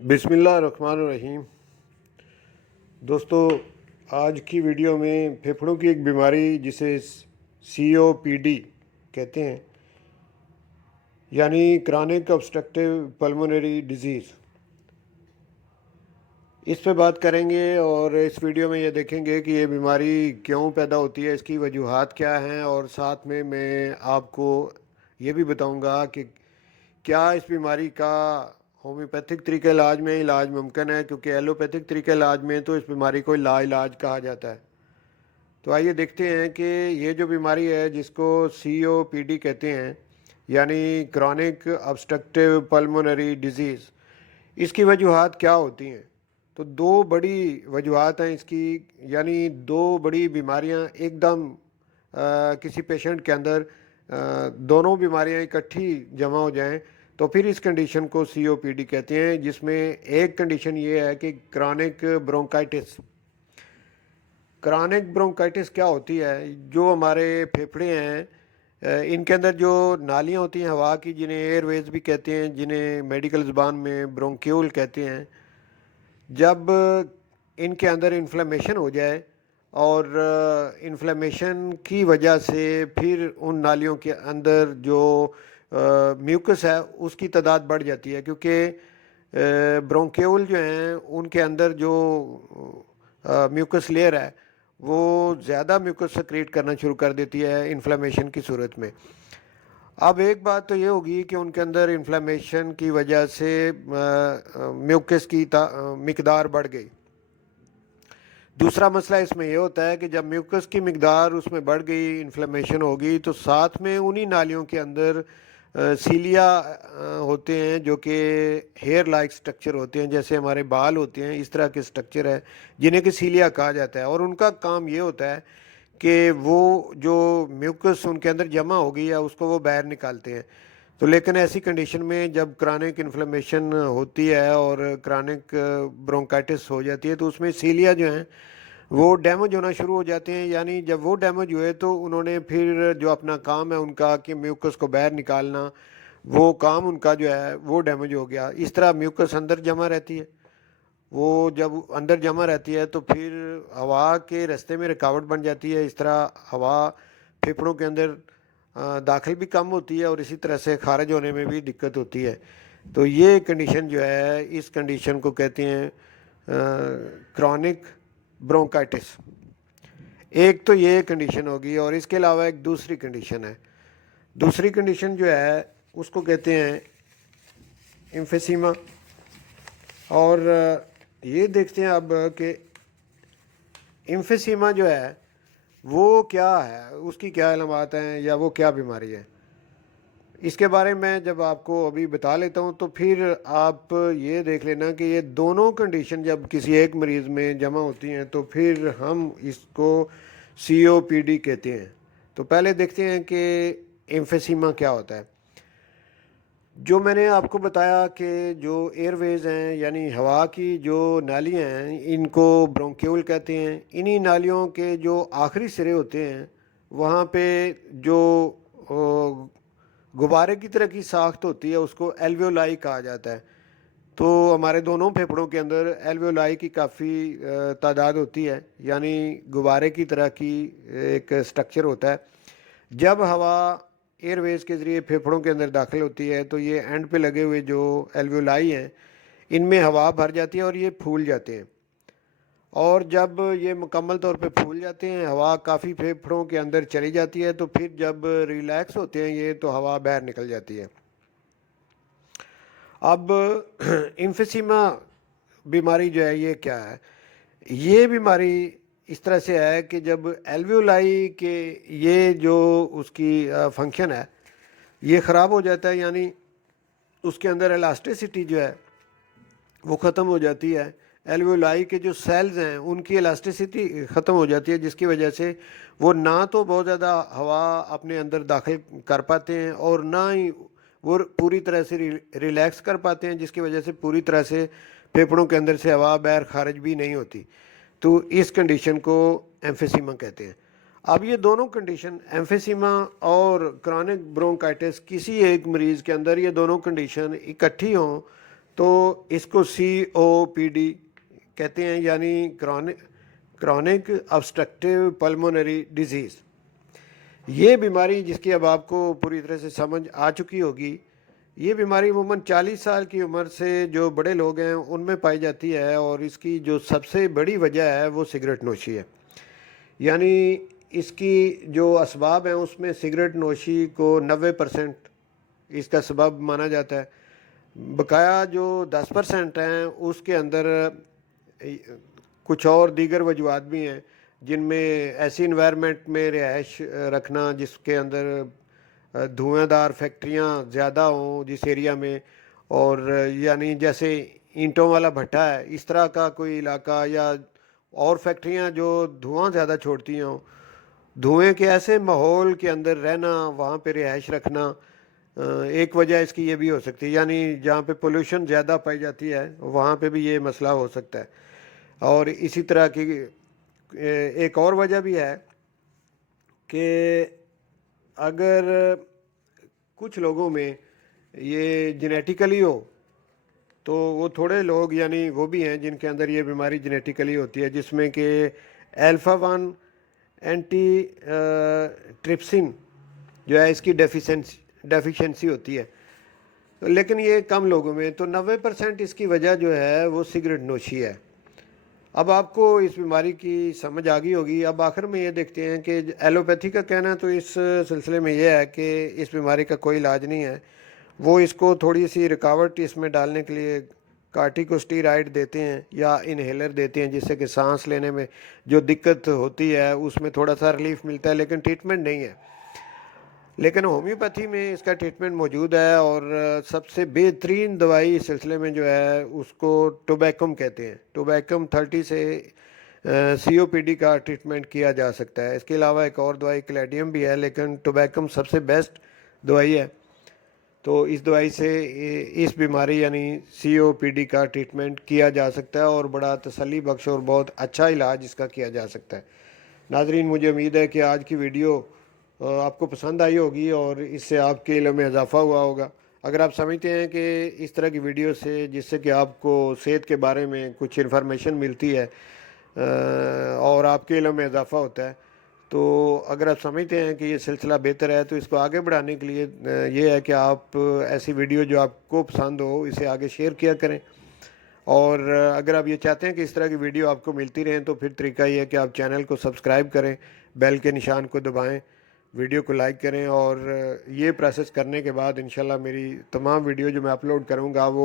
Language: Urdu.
بسم اللہ الرحمن الرحیم۔ دوستو، آج کی ویڈیو میں پھیپھڑوں کی ایک بیماری جسے COPD کہتے ہیں، یعنی کرونک obstructive pulmonary ڈیزیز، اس پہ بات کریں گے اور اس ویڈیو میں یہ دیکھیں گے کہ یہ بیماری کیوں پیدا ہوتی ہے، اس کی وجوہات کیا ہیں، اور ساتھ میں آپ کو یہ بھی بتاؤں گا کہ کیا اس بیماری کا ہومیوپیتھک طریقہ علاج میں علاج ممکن ہے، کیونکہ ایلوپیتھک طریقہ علاج میں تو اس بیماری کو لا علاج کہا جاتا ہے۔ تو آئیے دیکھتے ہیں کہ یہ جو بیماری ہے جس کو COPD کہتے ہیں، یعنی کرونک obstructive pulmonary ڈیزیز، اس کی وجوہات کیا ہوتی ہیں۔ تو دو بڑی وجوہات ہیں اس کی، یعنی دو بڑی بیماریاں ایک دم کسی پیشنٹ کے اندر دونوں بیماریاں اکٹھی جمع ہو جائیں تو پھر اس کنڈیشن کو COPD کہتے ہیں، جس میں ایک کنڈیشن یہ ہے کہ کرونک برونکائٹس۔ کرونک برونکائٹس کیا ہوتی ہے؟ جو ہمارے پھیپھڑے ہیں ان کے اندر جو نالیاں ہوتی ہیں ہوا کی، جنہیں ایئر ویز بھی کہتے ہیں، جنہیں میڈیکل زبان میں برونکیول کہتے ہیں، جب ان کے اندر انفلیمیشن ہو جائے اور انفلیمیشن کی وجہ سے پھر ان نالیوں کے اندر جو میوکس ہے اس کی تعداد بڑھ جاتی ہے، کیونکہ برونکیول جو ہیں ان کے اندر جو میوکس لیئر ہے وہ زیادہ میوکس سکریٹ کرنا شروع کر دیتی ہے انفلیمیشن کی صورت میں۔ اب ایک بات تو یہ ہوگی کہ ان کے اندر انفلیمیشن کی وجہ سے میوکس کی مقدار بڑھ گئی۔ دوسرا مسئلہ اس میں یہ ہوتا ہے کہ جب میوکس کی مقدار اس میں بڑھ گئی، انفلیمیشن ہوگی، تو ساتھ میں انہی نالیوں کے اندر سیلیا ہوتے ہیں جو کہ ہیئر لائک سٹرکچر ہوتے ہیں، جیسے ہمارے بال ہوتے ہیں اس طرح کے سٹرکچر ہے جنہیں کہ سیلیا کہا جاتا ہے، اور ان کا کام یہ ہوتا ہے کہ وہ جو میوکس ان کے اندر جمع ہو گئی ہے اس کو وہ باہر نکالتے ہیں۔ تو لیکن ایسی کنڈیشن میں جب کرونک انفلیمیشن ہوتی ہے اور کرونک برونکائٹس ہو جاتی ہے تو اس میں سیلیا جو ہیں وہ ڈیمیج ہونا شروع ہو جاتے ہیں، یعنی جب وہ ڈیمیج ہوئے تو انہوں نے پھر جو اپنا کام ہے ان کا کہ میوکس کو باہر نکالنا، وہ کام ان کا جو ہے وہ ڈیمیج ہو گیا۔ اس طرح میوکس اندر جمع رہتی ہے، وہ جب اندر جمع رہتی ہے تو پھر ہوا کے رستے میں رکاوٹ بن جاتی ہے، اس طرح ہوا پھیپھڑوں کے اندر داخل بھی کم ہوتی ہے اور اسی طرح سے خارج ہونے میں بھی دقت ہوتی ہے۔ تو یہ کنڈیشن جو ہے، اس کنڈیشن کو کہتے ہیں کرونک برونکائٹس۔ ایک تو یہ کنڈیشن ہوگی، اور اس کے علاوہ ایک دوسری کنڈیشن ہے۔ دوسری کنڈیشن جو ہے اس کو کہتے ہیں ایمفیسیما، اور یہ دیکھتے ہیں اب کہ ایمفیسیما جو ہے وہ کیا ہے، اس کی کیا علامات ہیں یا وہ کیا بیماری ہے۔ اس کے بارے میں جب آپ کو ابھی بتا لیتا ہوں تو پھر آپ یہ دیکھ لینا کہ یہ دونوں کنڈیشن جب کسی ایک مریض میں جمع ہوتی ہیں تو پھر ہم اس کو COPD کہتے ہیں۔ تو پہلے دیکھتے ہیں کہ ایمفیسیما کیا ہوتا ہے۔ جو میں نے آپ کو بتایا کہ جو ایئر ویز ہیں، یعنی ہوا کی جو نالیاں ہیں، ان کو برونکیول کہتے ہیں۔ انہی نالیوں کے جو آخری سرے ہوتے ہیں وہاں پہ جو غبارے کی طرح کی ساخت ہوتی ہے اس کو ایلویولائی کہا جاتا ہے۔ تو ہمارے دونوں پھیپھڑوں کے اندر ایلویولائی کی کافی تعداد ہوتی ہے، یعنی غبارے کی طرح کی ایک سٹرکچر ہوتا ہے۔ جب ہوا ایئر ویز کے ذریعے پھیپھڑوں کے اندر داخل ہوتی ہے تو یہ اینڈ پہ لگے ہوئے جو ایلویولائی ہیں ان میں ہوا بھر جاتی ہے اور یہ پھول جاتے ہیں، اور جب یہ مکمل طور پہ پھول جاتے ہیں، ہوا کافی پھیپھڑوں کے اندر چلی جاتی ہے، تو پھر جب ریلیکس ہوتے ہیں یہ تو ہوا باہر نکل جاتی ہے۔ اب ایمفیسیما بیماری جو ہے یہ کیا ہے؟ یہ بیماری اس طرح سے ہے کہ جب ایلویولائی کے یہ جو اس کی فنکشن ہے یہ خراب ہو جاتا ہے، یعنی اس کے اندر الاسٹیسٹی جو ہے وہ ختم ہو جاتی ہے۔ ایلویولائی کے جو سیلز ہیں ان کی الاسٹیسٹی ختم ہو جاتی ہے، جس کی وجہ سے وہ نہ تو بہت زیادہ ہوا اپنے اندر داخل کر پاتے ہیں اور نہ ہی وہ پوری طرح سے ریلیکس کر پاتے ہیں، جس کی وجہ سے پوری طرح سے پھیپھڑوں کے اندر سے ہوا باہر خارج بھی نہیں ہوتی۔ تو اس کنڈیشن کو ایمفیسیما کہتے ہیں۔ اب یہ دونوں کنڈیشن، ایمفیسیما اور کرونک برونکائٹس، کسی ایک مریض کے اندر یہ دونوں کنڈیشن اکٹھی ہوں تو اس کو COPD کہتے ہیں، یعنی کرونک obstructive pulmonary ڈیزیز. یہ بیماری جس کی اب آپ کو پوری طرح سے سمجھ آ چکی ہوگی، یہ بیماری عموماً 40 سال کی عمر سے جو بڑے لوگ ہیں ان میں پائی جاتی ہے، اور اس کی جو سب سے بڑی وجہ ہے وہ سگریٹ نوشی ہے. یعنی اس کی جو اسباب ہیں اس میں سگریٹ نوشی کو 90% اس کا سبب مانا جاتا ہے. بقایا جو 10% ہیں اس کے اندر کچھ اور دیگر وجوہات بھی ہیں، جن میں ایسی انوائرمنٹ میں رہائش رکھنا جس کے اندر دھوئیں دار فیکٹریاں زیادہ ہوں جس ایریا میں، اور یعنی جیسے اینٹوں والا بھٹا ہے اس طرح کا کوئی علاقہ، یا اور فیکٹریاں جو دھواں زیادہ چھوڑتی ہوں، دھوئیں کے ایسے ماحول کے اندر رہنا، وہاں پہ رہائش رکھنا. ایک وجہ اس کی یہ بھی ہو سکتی ہے، یعنی جہاں پہ پولوشن زیادہ پائی جاتی ہے وہاں پہ بھی یہ مسئلہ ہو سکتا ہے. اور اسی طرح کی ایک اور وجہ بھی ہے کہ اگر کچھ لوگوں میں یہ جینیٹیکلی ہو تو وہ تھوڑے لوگ، یعنی وہ بھی ہیں جن کے اندر یہ بیماری جینیٹیکلی ہوتی ہے، جس میں کہ alpha-1 اینٹی ٹرپسن جو ہے اس کی ڈیفیشنسی ہوتی ہے، لیکن یہ کم لوگوں میں. تو 90% اس کی وجہ جو ہے وہ سگریٹ نوشی ہے. اب آپ کو اس بیماری کی سمجھ آ گئی ہوگی. اب آخر میں یہ دیکھتے ہیں کہ ایلوپیتھی کا کہنا تو اس سلسلے میں یہ ہے کہ اس بیماری کا کوئی علاج نہیں ہے. وہ اس کو تھوڑی سی رکاوٹ اس میں ڈالنے کے لیے کارٹیکوسٹیرائڈ دیتے ہیں یا انہیلر دیتے ہیں، جس سے کہ سانس لینے میں جو دقت ہوتی ہے اس میں تھوڑا سا ریلیف ملتا ہے، لیکن ٹریٹمنٹ نہیں ہے. لیکن ہومیوپیتھی میں اس کا ٹریٹمنٹ موجود ہے، اور سب سے بہترین دوائی اس سلسلے میں جو ہے اس کو ٹوبیکم کہتے ہیں. ٹوبیکم 30 سے COPD کا ٹریٹمنٹ کیا جا سکتا ہے. اس کے علاوہ ایک اور دوائی کلیڈیم بھی ہے، لیکن ٹوبیکم سب سے بیسٹ دوائی ہے. تو اس دوائی سے اس بیماری یعنی COPD کا ٹریٹمنٹ کیا جا سکتا ہے، اور بڑا تسلی بخش اور بہت اچھا علاج اس کا کیا جا سکتا ہے. ناظرین، مجھے امید ہے کہ آج کی ویڈیو آپ کو پسند آئی ہوگی اور اس سے آپ کے علم میں اضافہ ہوا ہوگا. اگر آپ سمجھتے ہیں کہ اس طرح کی ویڈیو سے جس سے کہ آپ کو صحت کے بارے میں کچھ انفارمیشن ملتی ہے اور آپ کے علم میں اضافہ ہوتا ہے، تو اگر آپ سمجھتے ہیں کہ یہ سلسلہ بہتر ہے تو اس کو آگے بڑھانے کے لیے یہ ہے کہ آپ ایسی ویڈیو جو آپ کو پسند ہو اسے آگے شیئر کیا کریں. اور اگر آپ یہ چاہتے ہیں کہ اس طرح کی ویڈیو آپ کو ملتی رہیں تو پھر طریقہ یہ ہے کہ آپ چینل کو سبسکرائب کریں، بیل کے نشان کو دبائیں، ویڈیو کو لائک کریں، اور یہ پروسیس کرنے کے بعد انشاءاللہ میری تمام ویڈیو جو میں اپلوڈ کروں گا وہ